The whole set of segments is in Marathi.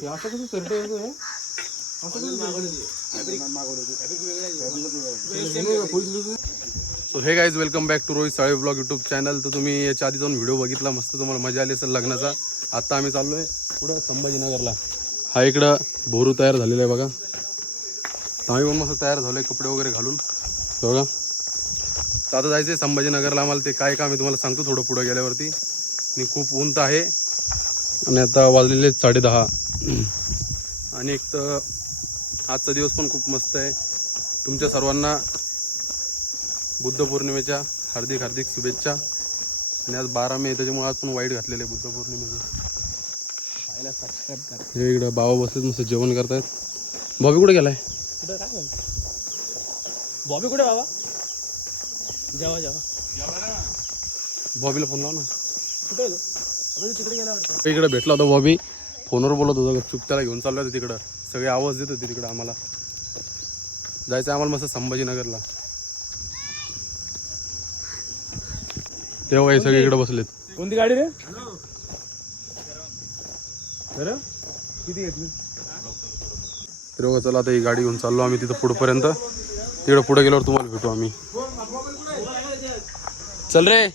हे असं कसं सर्ट येतं हे? So hey guys welcome back to Rohit Sale blog YouTube channel तर तुम्ही याच्या आधी जाऊन व्हिडिओ बघितला मस्त तुम्हाला मजा आली असेल लग्नाचा. आता आम्ही चाललो आहे पुढं संभाजीनगरला. हा इकडं भोरू तयार झालेला आहे बघा. आम्ही पण मस्त तयार झालो आहे कपडे वगैरे घालून. बघा. तर आता जायचं आहे संभाजीनगरला आम्हाला ते काय काम आहे तुम्हाला सांगतो थोडं पुढं गेल्यावरती. आणि खूप ऊन आहे. आणि आता वाजलेले साडे साडेदहा. आणि एक तर आजचा दिवस पण खूप मस्त आहे. तुमच्या सर्वांना बुद्ध पौर्णिमेच्या हार्दिक हार्दिक शुभेच्छा. आणि आज बारा मे त्याच्यामुळे आज पण वाईट घातलेले आहे बुद्ध पौर्णिमेचं. हे इकडं बाबा बसलेत मस्त जेवण करतायत. बॉबी कुठे गेलाय? बॉबी कुठे बाबा? जेवा जेवा. बॉबीला फोन लाव ना. तिकडे गेला इकडे भेटला होता बॉबी. फोनवर बोलत होता चुप त्याला घेऊन चाललो होतं तिकडं. सगळे आवाज देत होते तिकडं आम्हाला. जायचं आम्हाला मस्त संभाजीनगरला. तेव्हा हे सगळे इकडे बसलेत. कोणती गाडी रे? खरं? किती घेतली? तर बघा चला आता ही गाडी घेऊन चाललो आम्ही तिथं पुढपर्यंत. तिकडं पुढे गेल्यावर तुम्हाला भेटू आम्ही. चल रे.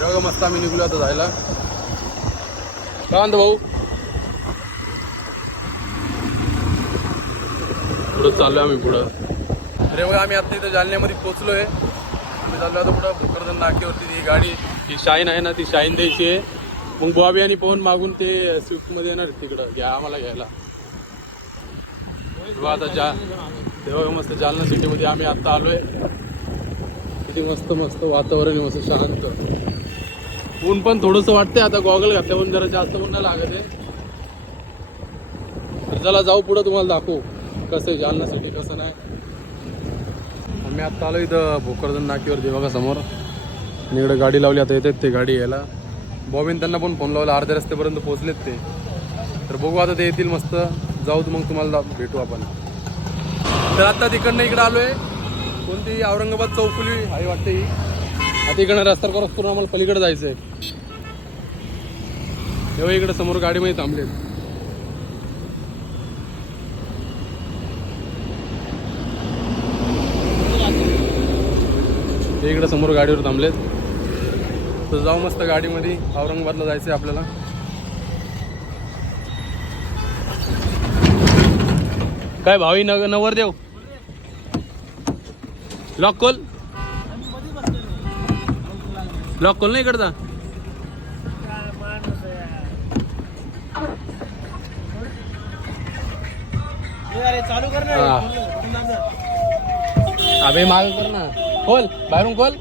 तर मस्त आम्ही निघलो आता जायला. कांद भाऊ. पुढं चाललोय आम्ही पुढं. अरे बघा आम्ही आता इथं जालन्यामध्ये पोहोचलोय. आम्ही चाललो आता पुढं भोकरदन नाक्यावरती ती गाडी. ती शाईन आहे ना ती शाईन द्यायची आहे. मग बॉबी आणि पवन मागून ते स्विफ्टमध्ये येणार तिकडं घ्या आम्हाला घ्यायला. तेव्हा आता जा. तेव्हा मस्त जालना सिटीमध्ये आम्ही आता आलोय. किती मस्त मस्त वातावरण मस्त शांत. ऊन पण थोडंसं वाटतंय आता गॉगल घातल्या पण जरा जास्त ऊन नाही लागत आहे. तर चला जाऊ पुढं तुम्हाला दाखवू कसं आहे जालना सिटी कसं नाही. आम्ही आता आलो इथं भोकरदन नाक्यावरती बघा समोर. आणि इकडे गाडी लावली आता येतात ते गाडी यायला. बॉबीन त्यांना पण फोन लावला अर्ध्या रस्त्यापर्यंत पोहोचलेत ते. तर बघू आता ते येतील मस्त. जाऊ मग तुम्हाला दा- भेटू आपण. तर आता तिकडनं इकडं आलोय. कोणती औरंगाबाद चौकुली आहे वाटते ही. आता इकडनं रस्ता क्रॉस करून आम्हाला पलीकडे जायचं आहे तेव्हा इकडे समोर गाडीमध्ये थांबले. ते इकडे समोर गाडीवर थांबलेत तर जाऊ मस्त गाडीमध्ये औरंगाबादला जायचंय आपल्याला. काय भावी नग नवरदेव? लॉक कोल लॉक कोल नाही इकडचा. हा. अबे माग कर ना. खोल बाहेरून खोल.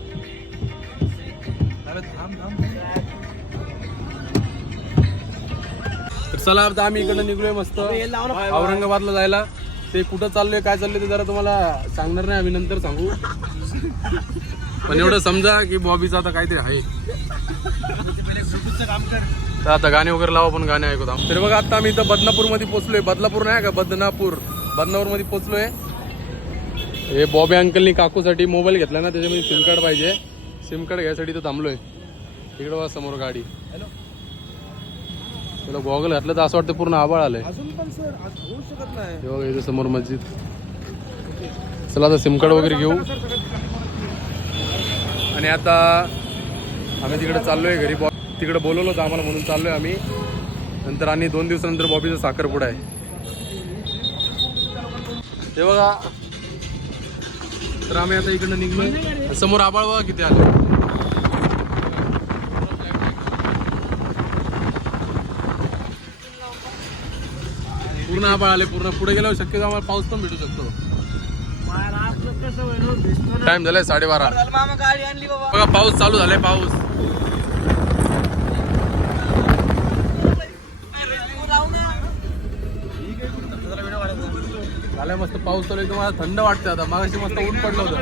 तर चला आता आम्ही इकडनं निघलोय मस्त. औरंगाबादला जायला. ते कुठं चाललोय काय चाललंय ते जरा तुम्हाला सांगणार नाही आम्ही नंतर सांगू. पण एवढं समजा की बॉबीचं आता काहीतरी आहे. काम कर. तर आता गाणे वगैरे लावा पण गाणे ऐकू. तर बघा आता आम्ही इथं बदनापूरमध्ये पोहोचलोय. बदलापूर नाही का? बदनापूर. बदनापूरमध्ये पोहोचलोय. हे बॉबी अंकलनी काकूसाठी मोबाईल घेतला ना त्याच्यामध्ये सिम कार्ड पाहिजे. सिम कार्ड घ्यायसाठी इथं थांबलोय. इकडे बघा समोर गाडी. हॅलो. तुला गॉगल घातलं तर असं वाटतं पूर्ण आबाळ आलंय. अजून पण सर आज होऊ शकत नाही. हे बघा इथं समोर मस्जिद. चला आता सिम कार्ड वगैरे घेऊ. आणि आता आम्ही तिकडे चाललोय घरी. बॉ तिकडे बोलवलं होतं आम्हाला म्हणून चाललोय आम्ही. नंतर आणि दोन दिवसानंतर बॉबीचा साखरपुडा आहे. ते बघा. तर आम्ही आता इकडनं निघलोय. समोर आबाळ बघा किती आलं. पूर्ण आबाळ आले पूर्ण पुढे गेल्यावर शक्यतो आम्हाला पाऊस पण भेटू शकतो. टाइम झालाय साडेबारा. बघा पाऊस चालू झालाय पाऊस. पाऊस चालू तुम्हाला थंड वाटतं आता. मागाशी मस्त ऊन पडलं होतं.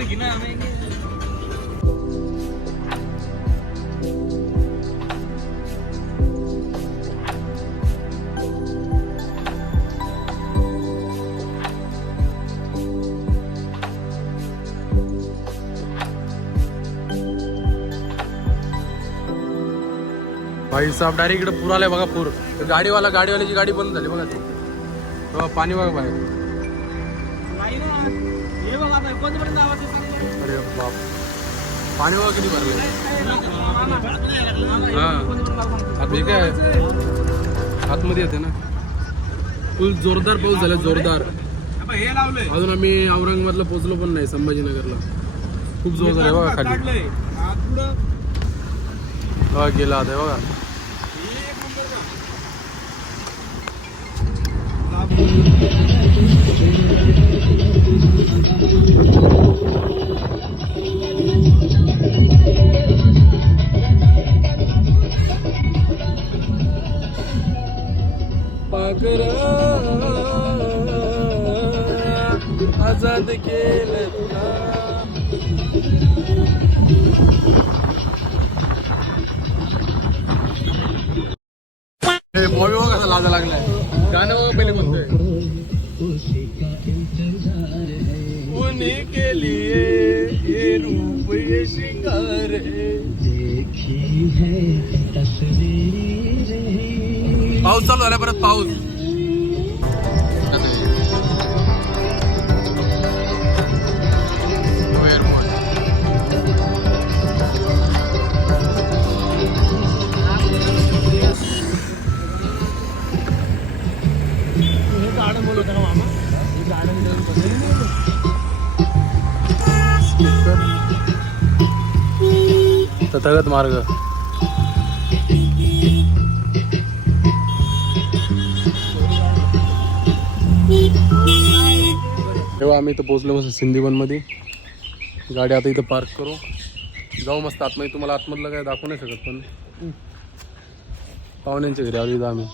भाई साहेब डायरेक्ट इकडे पूर आलाय बघा पूर. गाडीवाला गाडीवाल्याची गाडी बंद झाली बघा ती. पाणी बघा बाहेर. अरे बाप. पाणी बघा किती भरले. हा. आता काय? आतमध्ये येते ना. फुल जोरदार पाऊस झाला जोरदार. अजून आम्ही औरंगाबादला पोहोचलो पण नाही संभाजीनगरला. खूप जोर झाला बघा खाली. हा, गेला आता बघा. उन्हीं के लिए ये रूप ये श्रृंगार है। पाऊस चालू झाला परत पाऊस. हे गार्डन बोलवतं मामा. गार्डन तथागत मार्ग. तेव्हा आम्ही इथं पोहोचलो मस्त सिंधीवनमध्ये गाडी आता इथं पार्क करू. जाऊ मस्त आतमध्ये. तुम्हाला आतमधलं काय दाखवू नाही शकत पण. पाहुण्यांच्या घरी आलो इथं आम्ही.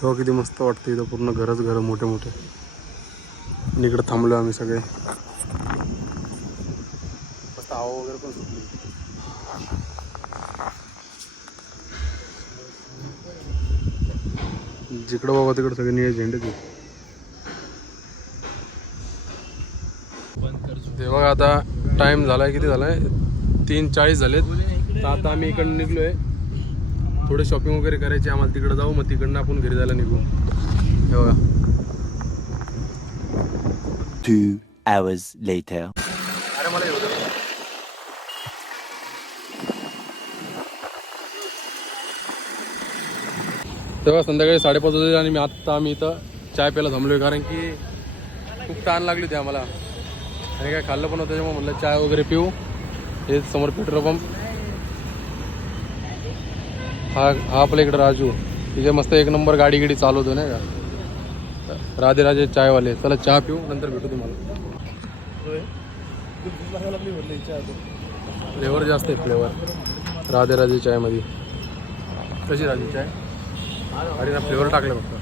तेव्हा किती मस्त वाटतं इथं पूर्ण घरच घरं मोठे मोठे. आणि इकडे थांबलो आम्ही सगळे. मस्त हवा वगैरे पण सुटली. जिकडं बाबा तिकडे सगळे निळे आहेत. तेव्हा आता टाइम झालाय किती झालाय? तीन चाळीस झालेत. तर आता आम्ही इकडनं निघलोय. थोडे शॉपिंग वगैरे करायची आम्हाला तिकडे जाऊ मग तिकडनं आपण घरी जायला निघू. हे बघा. Two hours later. अरे मला येऊ दे. तेव्हा संध्याकाळी साडेपाच वाजले आणि मी आत्ता आम्ही इथं चाय प्यायला थांबलोय कारण की खूप ताण लागली होती आम्हाला. आणि काय खाल्लं पण होतं त्याच्यामुळे म्हटलं चाय वगैरे पिऊ. हे समोर पेट्रोल पंप. हा हा आपल्या इकडं राजू. तिथे मस्त एक नंबर गाडी गिडी चालवतो नाही का? राधे राजे चायवाले. चला चहा पिऊ नंतर भेटू तुम्हाला. फ्लेवर जास्त आहे फ्लेवर राधे राधे चायमध्ये. कशी राजे चाय? अरे ना फ्लेवर टाकलं फक्त.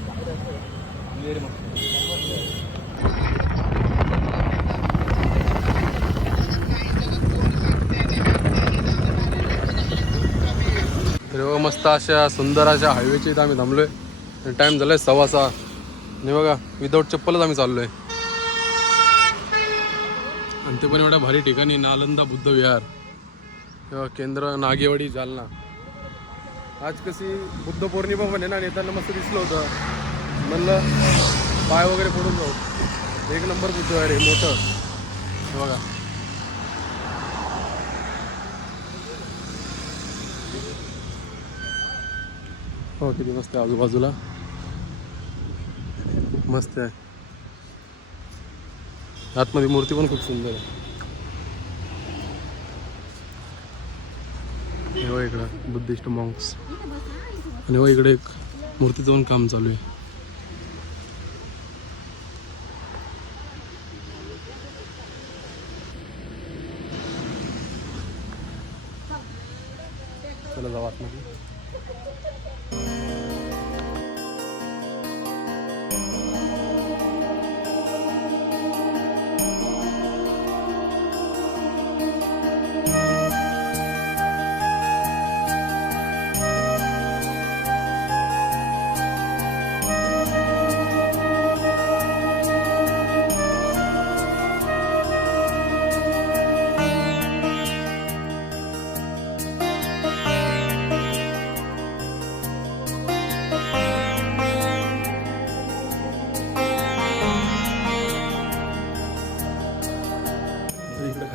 मस्त अशा सुंदर अशा हायवेच्या इथं आम्ही थांबलोय. आणि टाइम झालाय सव्वा सहा आणि बघा विदाऊट चप्पलच आम्ही चाललोय. आणि ते पण एवढ्या भारी ठिकाणी नालंदा बुद्ध विहार. तेव्हा केंद्र नागेवाडी जालना. आज कशी बुद्ध पौर्णिमा पण आहे ना येताना मस्त दिसलं होतं. म्हणलं पाय वगैरे पडून जाऊ. एक नंबर बुद्ध विहार आहे मोठं. बघा. हो किती मस्त आहे आजूबाजूला. खूप मस्त आहे. आतमध्ये मूर्ती पण खूप सुंदर आहे. हे इकडं बुद्धिस्ट मॉंग्स आणि हो इकडे एक मूर्तीचं पण काम चालू आहे.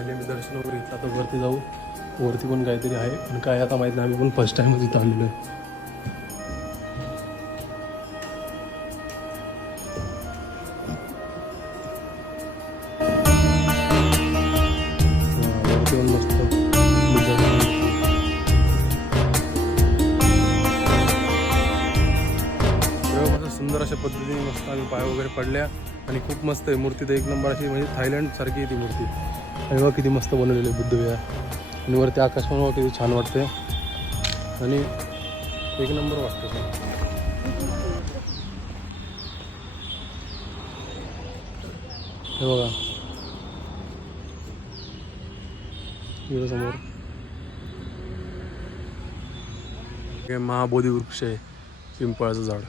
वरती जाऊ. वरती पण काहीतरी आहे. पण काय आता माहीत नाही आम्ही पण फर्स्ट टाइमच इथं आलेलो आहे. सुंदर अशा पद्धतीने मस्त आम्ही पाय वगैरे पडल्या. आणि खूप मस्त आहे मूर्ती तर एक नंबर अशी म्हणजे थायलंड सारखी आहे ती मूर्ती. आणि बघा किती मस्त बनवलेले बुद्धविहार आणि वरती आकाश पण बघा किती छान वाटते आणि एक नंबर वाटतो हे बघा. समोर. हे महाबोधी वृक्ष आहे पिंपळाचं झाड.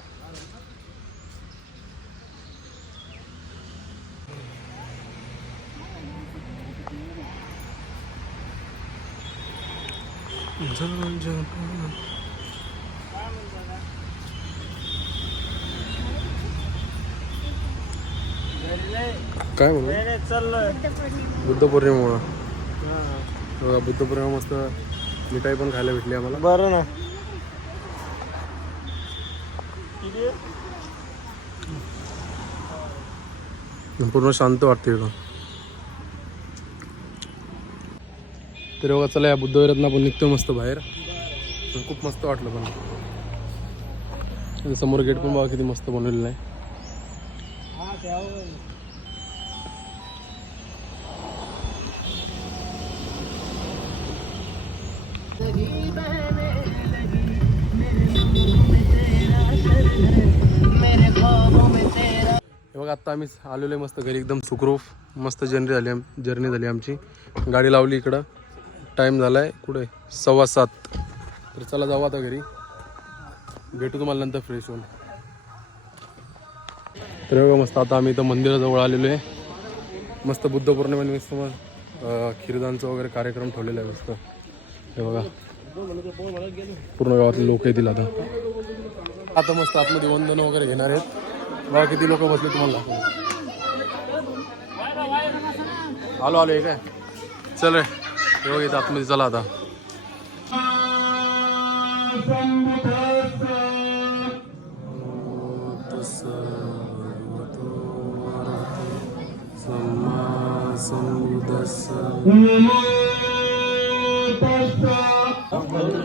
काय म्हणू बुद्ध पौर्णिमेमुळं बघा बुद्ध पौर्णिमा मस्त मिठाई पण खायला भेटली आम्हाला. बरं ना. पूर्ण शांत वाटते इकडं तर बघा चला या बुद्धविरातनं आपण निघतो मस्त बाहेर. खूप मस्त वाटलं पण. समोर गेट पण बघा किती मस्त बनवलेलं आहे. बघा आत्ता आम्ही आलेलो आहे मस्त घरी एकदम सुखरूफ मस्त जर्नी झाली आम जर्नी झाली आमची. गाडी लावली इकडं. टाईम झाला आहे कुठे? सव्वा सात. तर चला जाऊ आता घरी. भेटू तुम्हाला नंतर फ्रेश होऊन. तर बघा मस्त आता आम्ही इथं मंदिराजवळ आलेलो आहे. मस्त बुद्ध पौर्णिमेने मस्त मग अं, खीरदानचं वगैरे कार्यक्रम ठेवलेला आहे मस्त. हे बघा. पूर्ण गावातले लोक येतील आता. आता मस्त आतमध्ये वंदन वगैरे घेणार आहेत. बघा किती लोक बसले तुम्हाला. आलो आलो हे काय? चल हो, रे हे आतमध्ये चला आता.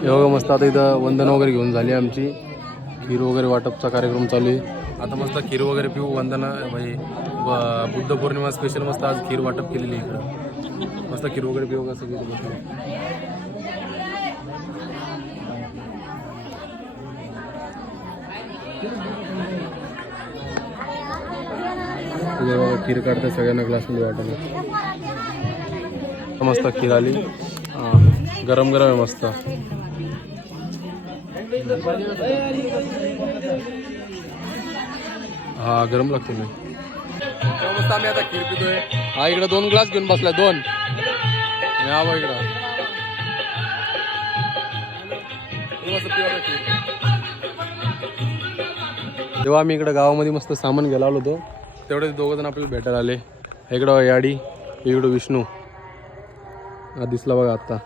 हे मस्त आता इथं वंदन वगैरे घेऊन झाली आमची. खीर वगैरे वाटपचा कार्यक्रम चालू आहे. आता मस्त खीर वगैरे पिऊ वंदना म्हणजे बुद्ध पौर्णिमा स्पेशल मस्त आज खीर वाटप केलेली इकडं. मस्त खीर वगैरे पिऊ का सगळी इथं बसून. इथे बघा खीर काढते सगळ्यांना ग्लासमध्ये वाटायला मस्त खीर आली। गरम गरम आहे मस्त। हा, गरम लागते ना मस्त आम्ही आता खीर पितोय. हा इकडे दोन ग्लास घेऊन बसलाय दोन. आणि हा बघ इकडं. तेव्हा आम्ही इकडे गावामध्ये मस्त सामान घ्यायला आलो होतो तेवढे दोघं जण आपल्याला भेटायला आले. इकडं याडी इकडं विष्णू. हा दिसला बघा आत्ता.